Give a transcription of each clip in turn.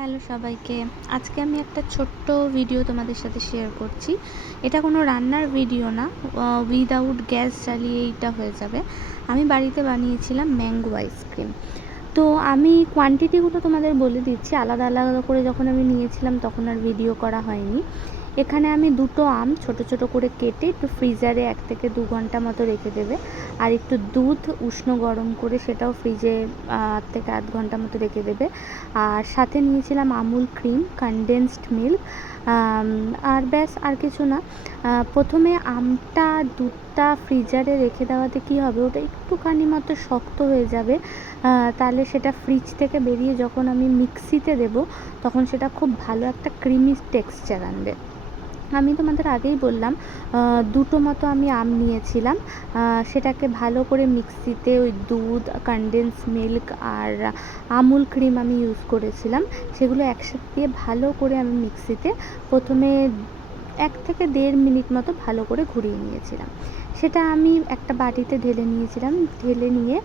Hello সবাইকে। আজকে আমি একটা ছোট্ট ভিডিও তোমাদের সাথে শেয়ার করছি। এটা কোনো রান্নার ভিডিও না, উইদাউট গ্যাস জ্বালিয়ে এইটা হয়ে যাবে। আমি বাড়িতে বানিয়েছিলাম ম্যাঙ্গো আইসক্রিম। তো আমি কোয়ান্টিটিগুলো তোমাদের বলে দিচ্ছি। আলাদা আলাদা করে যখন আমি নিয়েছিলাম তখন আর ভিডিও করা হয়নি। এখানে আমি দুটো আম ছোট ছোট করে কেটে একটু ফ্রিজারে 1 থেকে 2 ঘন্টা মতো রেখে দেবে। আর একটু দুধ উষ্ণ গরম করে সেটাও ফ্রিজে 8 থেকে 8 ঘন্টা মতো রেখে দেবে। আর সাথে নিয়েছিলাম আমুল ক্রিম, কনডেন্সড মিল্ক, আর ব্যাস, আর কিছু না। প্রথমে আমটা দুধটা ফ্রিজারে রেখে দেওয়াতে কী হবে, ওটা একটুখানি মতো শক্ত হয়ে যাবে। তাহলে সেটা ফ্রিজ থেকে বেরিয়ে যখন আমি মিক্সিতে দেব তখন সেটা খুব ভালো একটা ক্রিমি টেক্সচার আনবে। আমি তোমাদের আগেই বললাম, দুটো মতো আমি আম নিয়েছিলাম। সেটাকে ভালো করে মিক্সিতে ওই দুধ, কনডেন্স মিল্ক আর আমুল ক্রিম আমি ইউজ করেছিলাম, সেগুলো একসাথে দিয়ে ভালো করে আমি মিক্সিতে প্রথমে 1 থেকে 1.5 মিনিট মতো ভালো করে ঘুরিয়ে নিয়েছিলাম। সেটা আমি একটা বাটিতে ঢেলে নিয়েছিলাম। ঢেলে নিয়ে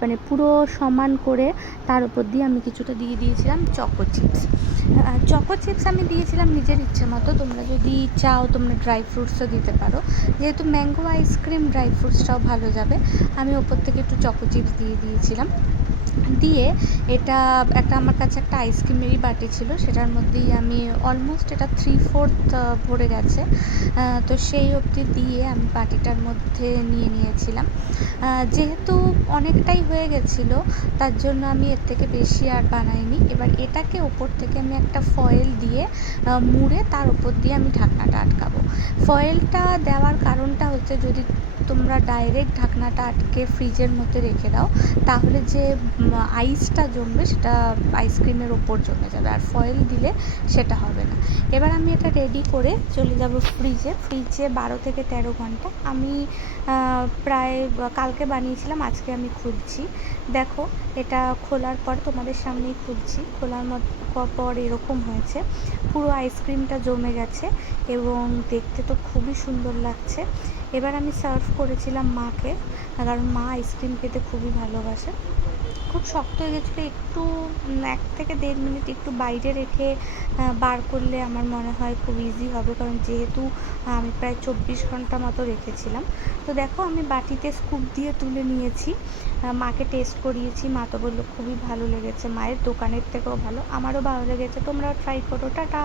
মানে পুরো সমান করে তার উপর দিয়ে আমি কিছুটা দিয়ে দিয়েছিলাম চকো চিপস। চকো চিপস আমি দিয়েছিলাম নিজের ইচ্ছে মতো। তোমরা যদি চাও তোমরা ড্রাই ফ্রুটসও দিতে পারো। যেহেতু ম্যাঙ্গো আইসক্রিম, ড্রাই ফ্রুটসটাও ভালো যাবে। আমি ওপর থেকে একটু চকো চিপস দিয়ে দিয়েছিলাম। দিয়ে এটা একটা, আমার কাছে একটা আইসক্রিমেরই বাটি ছিল, সেটার মধ্যেই আমি অলমোস্ট এটা 3/4 ভরে গেছে। তো সেই অবধি দিয়ে আমি বাটিটার মধ্যে নিয়ে নিয়েছিলাম। যেহেতু অনেকটাই হয়ে গেছিলো তার জন্য আমি এর থেকে বেশি আর বানাইনি। এবার এটাকে ওপর থেকে আমি একটা ফয়েল দিয়ে মুড়ে তার ওপর দিয়ে আমি ঢাকনাটা আটকাবো। ফয়েলটা দেওয়ার কারণটা হচ্ছে, যদি তোমরা ডাইরেক্ট ঢাকনাটা আটকে ফ্রিজের মধ্যে রেখে দাও তাহলে যে আইসটা জমবে সেটা আইসক্রিমের ওপর জমে যাবে, আর ফয়েল দিলে সেটা হবে না। এবার আমি এটা রেডি করে চলে যাব ফ্রিজে 12 থেকে 13 ঘন্টা। আমি প্রায় কালকে বানিয়েছিলাম, আজকে আমি খুলছি। দেখো, এটা খোলার পর তোমাদের সামনেই খুলছি। খোলার পর এরকম হয়েছে, পুরো আইসক্রিমটা জমে গেছে এবং দেখতে তো খুবই সুন্দর লাগছে। এবার আমি সার্ভ করেছিলাম মাকে, কারণ মা আইসক্রিম খেতে খুবই ভালোবাসে। খুব শক্ত হয়ে গেছিলো, একটু 1 থেকে 1.5 মিনিট একটু বাইরে রেখে বার করলে আমার মনে হয় খুব ইজি হবে, কারণ যেহেতু আমি প্রায় 24 ঘন্টা মতো রেখেছিলাম। তো দেখো, আমি বাটিতে স্কুপ দিয়ে তুলে নিয়েছি, মাকে টেস্ট করিয়েছি। মা তো বললো খুবই ভালো লেগেছে, মায়ের দোকানের থেকেও ভালো। আমারও ভালো লেগেছে, তোমরাও ট্রাই করো। টাটা।